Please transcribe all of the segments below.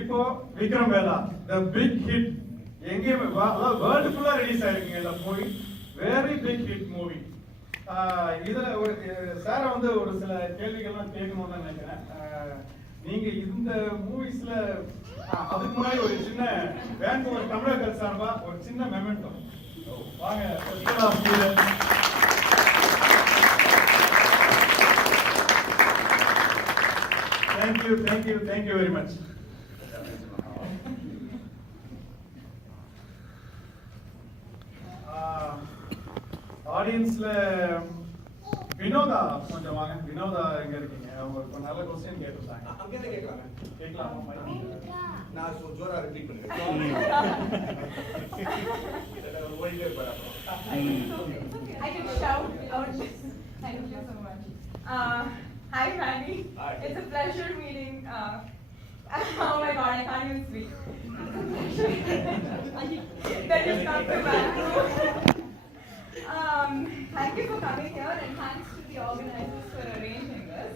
இப்போ Vikram Vedha the big hit எங்கேயுமே world ஃபுல்லா ரிலீஸ் ஆயிருக்குங்க இந்த movie. Very big hit movie. இதுல ஒரு சார் வந்து ஒரு சில கேள்விகள்லாம் கேட்கணும்னு நினைக்கிறேன். நீங்க இந்த மூவிஸ்ல அதுக்கு முன்னாடி ஒரு சின்ன வேன்கூவர் தமிழர்கள் சார்பா ஒரு சின்ன மெமெண்டோ வாங்க. Thank you very much. ஆடியன்ஸ்ல வினோதா கொஞ்சம் வாங்க. வினோதா எங்க இருக்கீங்க? அவங்க ஒரு நல்ல क्वेश्चन கேட்டிருந்தாங்க. அங்க இருந்து கேட்கலாமா? கேட்கலாமா? நான் ஜோரா ரிப்பீட் பண்ணுறேன். ஓடிட்டே இருப்பாரு அப்புறம். I can shout out. Thank you so much. Hi Maddy. Hi. It's a pleasure meeting. Oh my God, I can't even speak. That is not too bad. Thank you for coming here, and thanks to the organizers for arranging this.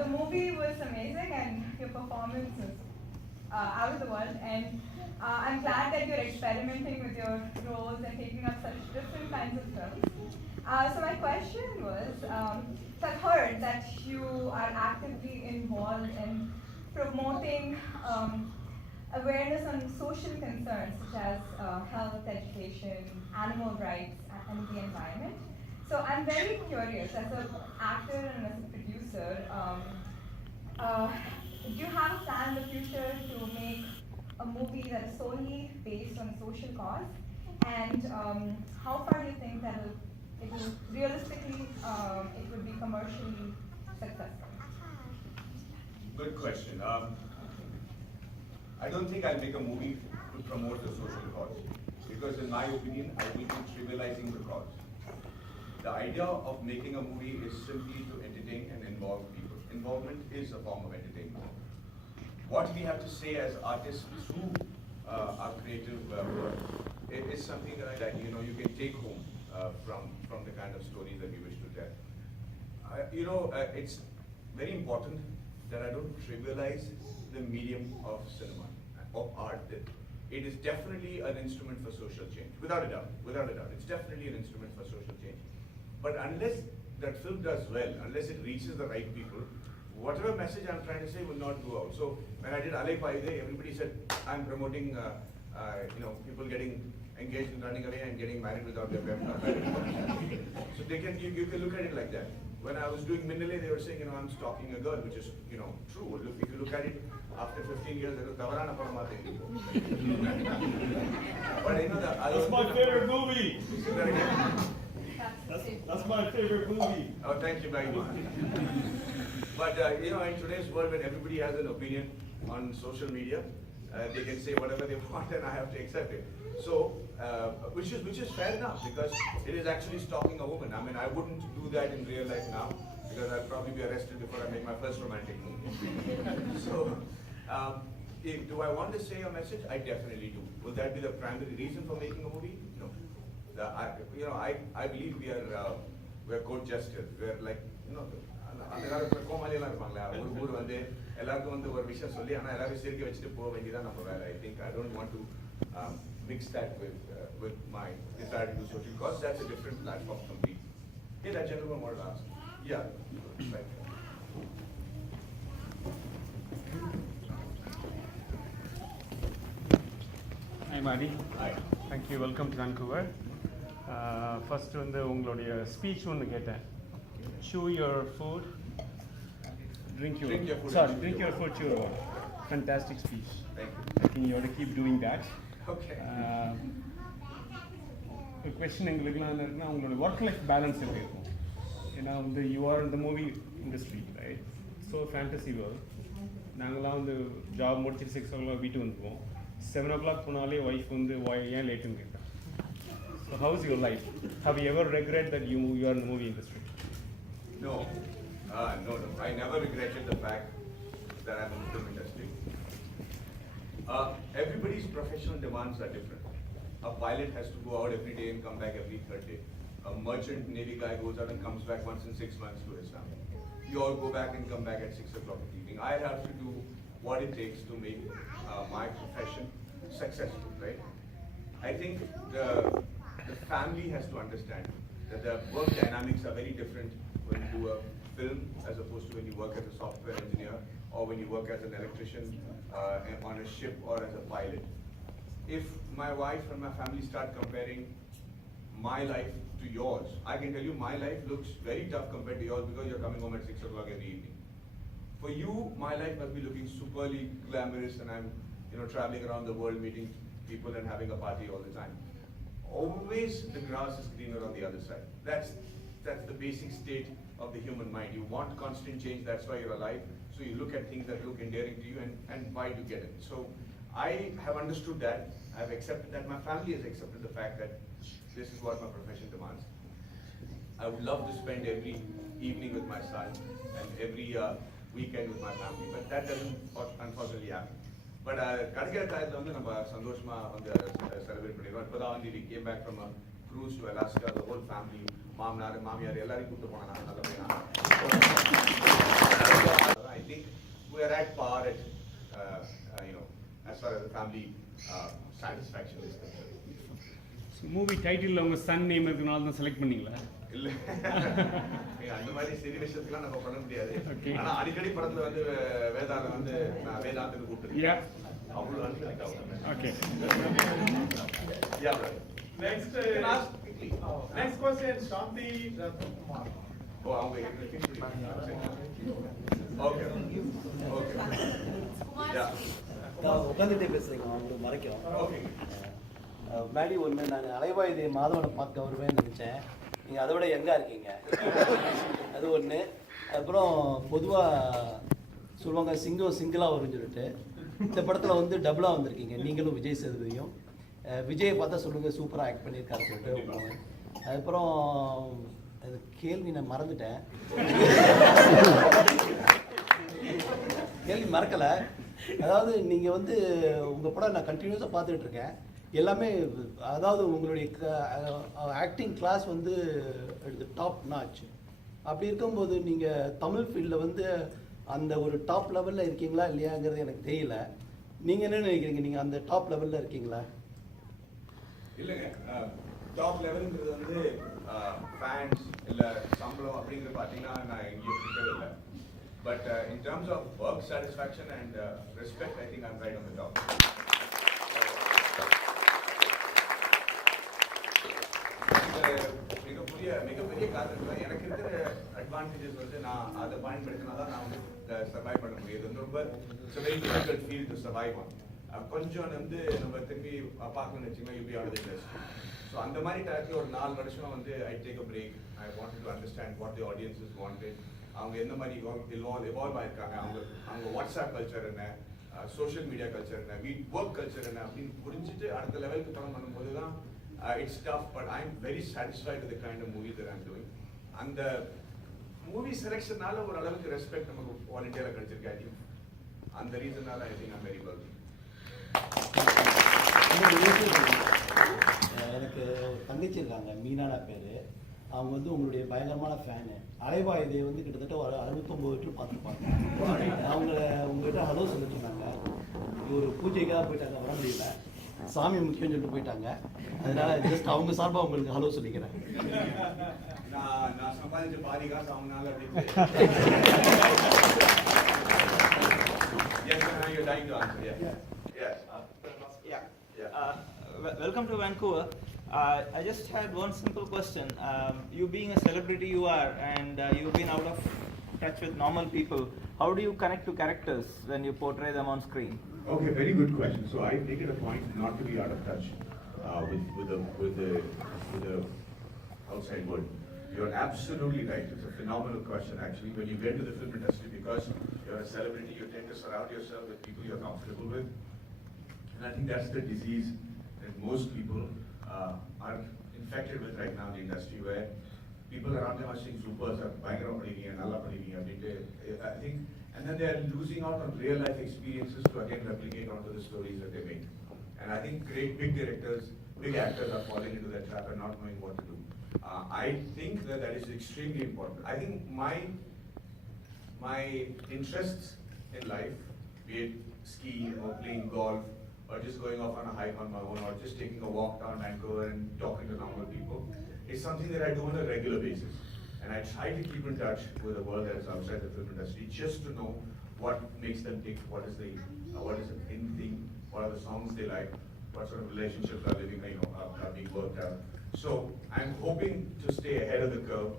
The movie was amazing, and your performance was out of the world. And I'm glad that you're experimenting with your roles and taking up such different kinds of films. So my question was, I've heard that you are actively involved in promoting awareness on social concerns such as health, education, animal rights, and the environment. So I'm very curious, as an actor and as a producer, do you have a plan in the future to make a movie that is solely based on a social cause? And how far do you think that it will realistically it would be commercially successful? Good question. I don't think I'll make a movie to promote the social cause, because in my opinion, I will be trivializing the cause. The idea of making a movie is simply to entertain and involve people. Involvement is a form of entertainment. What we have to say as artists through our creative work is something that you can take home from the kind of stories that we wish to tell. It's very important that I don't trivialize the medium of cinema, of art. It is definitely an instrument for social change, without a doubt. It's definitely an instrument for social change. But unless that film does well, unless it reaches the right people, whatever message I'm trying to say will not go out. So when I did 𝗓𝗋𝗵𝗿, everybody said I'm promoting people getting engaged and running away and getting married without their parents. So you can look at it like that. When I was doing 𝗓𝗍𝗍, they were saying, I'm stalking a girl, which is, true. If you look at it, after 15 years, there was 𝗓𝗏𝗏 But that's my favorite movie. That's my favorite movie. Oh, thank you very much. But in today's world, when everybody has an opinion on social media, they can say whatever they want, and I have to accept it. So, which is fair enough, because it is actually stalking a woman. I mean, I wouldn't do that in real life now, because I'd probably be arrested before I make my first romantic movie. So, do I want to say a message? I definitely do. Will that be the primary reason for making a movie? No. I believe we're good jesters. We're like, எல்லாருக்கும் ஒரு விஷயம் சொல்லி ஆனா எல்லாரும் சிரிக்க வச்சுட்டு போக வேண்டியதான் நம்ம வேலை. I think I don't want to mix that with my desire to do social cause. That's a different platform completely. Yeah, that gentleman wanted to ask. Yeah, right. Hi Maddy. Hi. Thank you. Welcome to Vancouver. First வந்து உங்களுடைய ஸ்பீச் ஒன்று கேட்டேன். Chew your food. Drink your food. Sorry, drink your food, chew your water. Fantastic speech. Thank you. I think you ought to keep doing that. Okay. The question எங்களுக்குலாம் இருக்குன்னா உங்களோட work life balance எப்படி இருக்கும்? ஏன்னா வந்து you are இந்த movie industry right, so fantasy world. நாங்களாம் வந்து ஜாப் முடிச்சுட்டு 6 o'clock வீட்டு வந்துடுவோம். 7 o'clock போனாலே ஒய்ஃப் வந்து ஏன் லேட்டுன்னு கேட்குறேன். So how's your life? How you ever regret that you are in the movie industry? No. No. I never regretted the fact that I'm in the film industry. Everybody's professional demands are different. A pilot has to go out every day and come back every third day. A merchant Navy guy goes out and comes back once in 6 months to his family. You all go back and come back at 6 o'clock in the evening. I have to do what it takes to make my profession successful, right? I think the family has to understand that the work dynamics are very different when you do a film as opposed to when you work as a software engineer or when you work as an electrician on a ship or as a pilot. If my wife and my family start comparing my life to yours, I can tell you my life looks very tough compared to yours because you're coming home at 6 o'clock every evening. For you, my life must be looking superly glamorous and I'm traveling around the world meeting people and having a party all the time. Always the grass is greener on the other side. That's the basic state of the human mind. You want constant change, that's why you're alive. So you look at things that look endearing to you and why do you get it. So I have understood that, I've accepted that, my family has accepted the fact that this is what my profession demands. I would love to spend every evening with my son and every weekend with my family, but that doesn't unfortunately happen. But கிடைக்கிற டயத்துல வந்து நம்ம சந்தோஷமா வந்து செலிப்ரேட் பண்ணிடுவோம். இப்போதான் வந்து we came back from a cruise to Alaska, the whole family, மாமனார் மாமியார் எல்லாரையும் கூப்பிட்டு போனாங்க நல்லபடியா. I think we are at par at as far as the family satisfaction is concerned. So movie title உங்க son name இருக்கனால தான் செலக்ட் பண்ணீங்களா? இல்ல அந்த மாதிரி சரி விஷயத்துக்குலாம் நம்ம பண்ண முடியாது. ஆனா அடிக்கடி படத்துல வந்து வேதால வந்து நான் வேதாந்துக்கு கூப்பிட்டுருக்கேன். அவ்வளவு அன்பிக் ஆகும். Okay. Yeah. Next question, 𝗠𝗱𝗵𝗃𝗃. Oh, அவங்க Okay. Yeah. உட்காந்துட்டே பேசுறீங்க, அவங்களுக்கு மறைக்கிறோம். Okay. மேடி ஒன்று, நான் 𝗓𝗏𝗿 மாதவனை பார்க்க வருவேன்னு நினச்சேன். நீங்கள் அதை விட எங்கே இருக்கீங்க? அது ஒன்று. அப்புறம் பொதுவாக சொல்லுவாங்க சிங்கம் சிங்கிளாக வரும்னு சொல்லிட்டு, இந்த படத்தில் வந்து டபுளாக வந்திருக்கீங்க நீங்களும் விஜய் சேதுபதியும். விஜயை பார்த்தா சொல்லுங்கள் சூப்பராக ஆக்ட் பண்ணியிருக்காரு சொல்லிட்டு. அதுக்கப்புறம் அது கேள்வி நான் மறந்துட்டேன். கேள்வி மறக்கலை. அதாவது நீங்கள் வந்து உங்கள் படம் நான் கண்டினியூஸாக பார்த்துட்டு இருக்கேன். எல்லாமே அதாவது உங்களுடைய ஆக்டிங் கிளாஸ் வந்து டாப் நாச். அப்படி இருக்கும்போது நீங்கள் தமிழ் ஃபீல்டில் வந்து அந்த ஒரு டாப் லெவலில் இருக்கீங்களா இல்லையாங்கிறது எனக்கு தெரியல. நீங்கள் என்ன நினைக்கிறீங்க, நீங்கள் அந்த டாப் லெவலில் இருக்கீங்களா? இல்லைங்க, டாப் லெவலுங்கிறது வந்து ஃபேன்ஸ் இல்லை சம்பளம் அப்படிங்கிறது பார்த்தீங்கன்னா நான் எங்கேயும் பிடிக்கவே இல்லை. But in terms of work satisfaction and respect I think I'm right on the top. மிகப்பெரிய காரணம் எனக்கு இருக்கிற அட்வான்டேஜஸ் வந்து நான் அதை பயன்படுத்தினா தான் நான் வந்து சர்வைவ் பண்ண முடியும். இது வந்து ரொம்ப very difficult field to survive on. கொஞ்சம் வந்து நம்ம திரும்பி பார்க்கணும்னு வச்சுக்கோங்க, you be out of the industry. So அந்த மாதிரி டயத்தில் ஒரு 4 வருஷம் வந்து I take a break. I wanted to understand what the audiences wanted. அவங்க எந்த மாதிரி எவால்வ் ஆயிருக்காங்க, அவங்க வாட்ஸ்அப் கல்ச்சர் என்ன, சோஷியல் மீடியா கல்ச்சர் என்ன, ஒர்க் கல்ச்சர் என்ன அப்படின்னு புரிஞ்சுட்டு அடுத்த லெவலுக்கு படம் பண்ணும்போது தான் it's tough, but I'm very satisfied with the kind of movie that I'm doing. And the movie selection nala or alavukku respect namakku volunteer la kadichirukku. I think and the reason nala I think I'm very well. எனக்கு தங்கச்சி இருக்காங்க, மீனானா பேர். அவங்க வந்து உங்களுடைய பயங்கரமான ஃபேனு. 𝗓𝗏𝗿 வந்து கிட்டத்தட்ட ஒரு 69 லிட்டர் பார்த்துருப்பாங்க. அவங்க உங்ககிட்ட ஹலோ சொல்லிட்டு இருந்தாங்க. ஒரு பூஜைக்காக போயிட்டாங்க, வர முடியல, சாமி முக்கியம் சொல்லிட்டு போயிட்டாங்க. அதனால ஜஸ்ட் அவங்க சார்பாக உங்களுக்கு ஹலோ சொல்லிக்கிறேன். நான் சம்பாதிச்ச பாதி காசு அவங்கனால அப்படின்னு. Yes, you're dying to answer. Welcome to Vancouver. I just had one simple question. You being a celebrity you are, and you've been out of touch with normal people. How do you connect to characters when you portray them on screen? Okay, very good question. So I make it a point not to be out of touch with the outside world. You're absolutely right. It's a phenomenal question actually. When you get to the film industry, because you're a celebrity, you tend to surround yourself with people you're comfortable with. And I think that's the disease that most people are infected with right now in the industry, where people around them are saying supers are பயங்கரம் படிவீங்க, நல்லா படிவீங்க அப்படின்ட்டு. I think, and then they are losing out on real life experiences to again replicate onto the stories that they make. And I think great big directors, big actors are falling into that trap and not knowing what to do. I think that is extremely important. I think my interests in life be it skiing or playing golf, or just going off on a hike on my own, or just taking a walk down Vancouver and talking to normal people, is something that I do on a regular basis. And I try to keep in touch with the world that is outside the film industry, just to know what makes them tick, what is the in thing, what are the songs they like, what sort of relationships are living, are being worked out. So I'm hoping to stay ahead of the curve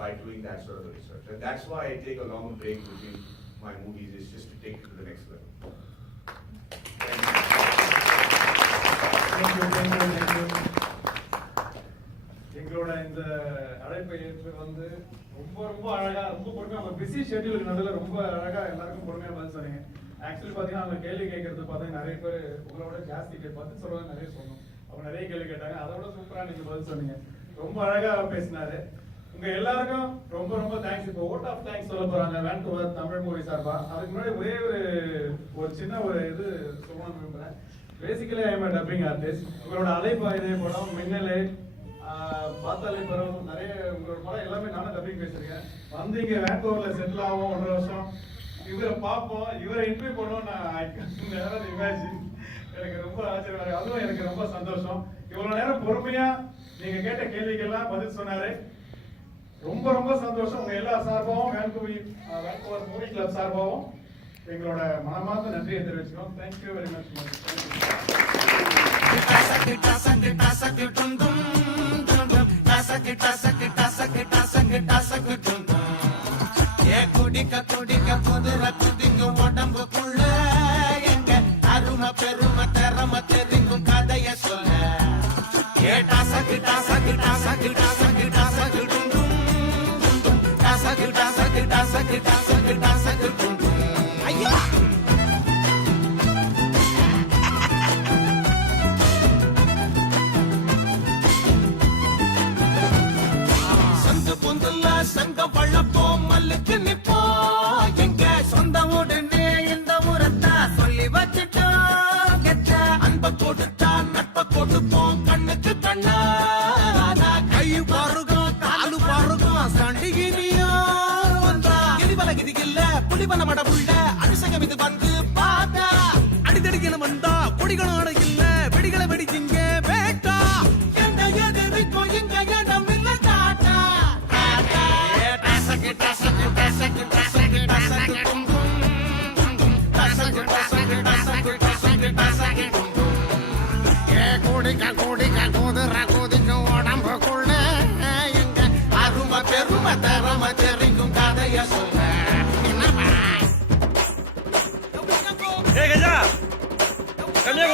by doing that sort of research. And that's why I take a long break between my movies, is just to take it to the next level. Thank you. எங்களோட இந்த அழைப்பை ஏற்று வந்து ரொம்ப அழகா, ரொம்ப பொறுமையா, அவங்க பிஸி ஷெட்யூலுக்கு நடுவில் ரொம்ப அழகா எல்லாருக்கும் பொறுமையா பதில் சொன்னீங்க. ஆக்சுவலி பாத்தீங்கன்னா அவங்க கேள்வி கேட்கறது பார்த்தா நிறைய பேர் உங்களோட ஜாஸ்தி பதில் சொல்றது நிறைய சொன்னோம். அவங்க நிறைய கேள்வி கேட்டாங்க, அதோட சூப்பரா நீங்க பதில் சொன்னீங்க. ரொம்ப அழகா பேசினாரு. உங்க எல்லாருக்கும் ரொம்ப ரொம்ப தேங்க்ஸ். இப்போ ஓட் ஆஃப் தேங்க்ஸ் சொல்ல போறாங்க வேன்கூவர் தமிழ் மூவி சார்பா. அதுக்கு முன்னாடி ஒரே ஒரு சின்ன இது சொல்லணும்னு விரும்புறேன். Basically I am a dubbing artist. உங்களோட அலைப்பாயுதே படம், மின்னலே, பார்த்தாலே படம், நிறைய உங்களோட படம் எல்லாமே நானும் டப்பிங் பேசிருக்கேன். வந்து இங்க வேன்கூவர்ல செட்டில் ஆகும் 1 வருஷம், இவரை பார்ப்போம், இவரை இன்டர்வியூ பண்ணுவோம். நான் இமேஜின் எனக்கு ரொம்ப ஆச்சரியமா இருக்கு. அதுவும் எனக்கு ரொம்ப சந்தோஷம். இவ்வளவு நேரம் பொறுமையா நீங்க கேட்ட கேள்விக்கெல்லாம் பதில் சொன்னாரு. ரொம்ப ரொம்ப சந்தோஷம். உங்க எல்லா சார்பாகவும் வேன்கூவர் மூவி கிளப் சார்பாகவும் எங்களோட மனமார்ந்த நன்றியை தெரிவிச்சுக்கிறோம். Thank you very much. உடம்புக்குள்ள எங்க அருமை பெருமை திறமை தெரிக்கும் கதைய சொல்ல சந்து பொந்துல சங்க வளப்போம், மல்லுக்கு நிப்போம். எங்க சொந்த உடனே இந்த முறத்தா சொல்லி வச்சுட்டோம். கெட்ட அன்ப கொடுத்தா நட்ப கொடுப்போம், கண்ணுக்கு கண்ணா கை பாருகம் காலு பாருகம் சண்டிகினியோ வந்தா கிளிவலகிதி இல்ல புலிவன மடவுள்ள அனுசங்கம் இது வந்து பார்த்தா அடிதடிக்கணும் வந்தா கொடிகளோட இல்ல வெடிகளை வெடிச்சிங்க வேட்டா எந்த எதிர்க்கும் இங்க இடம் இல்ல டாட்டா உடம்புக்குள்ள எங்க அருமை பெருமை திறமை தெரிக்கும் கதைய சொல்ல. Hey, Gaja! Come here,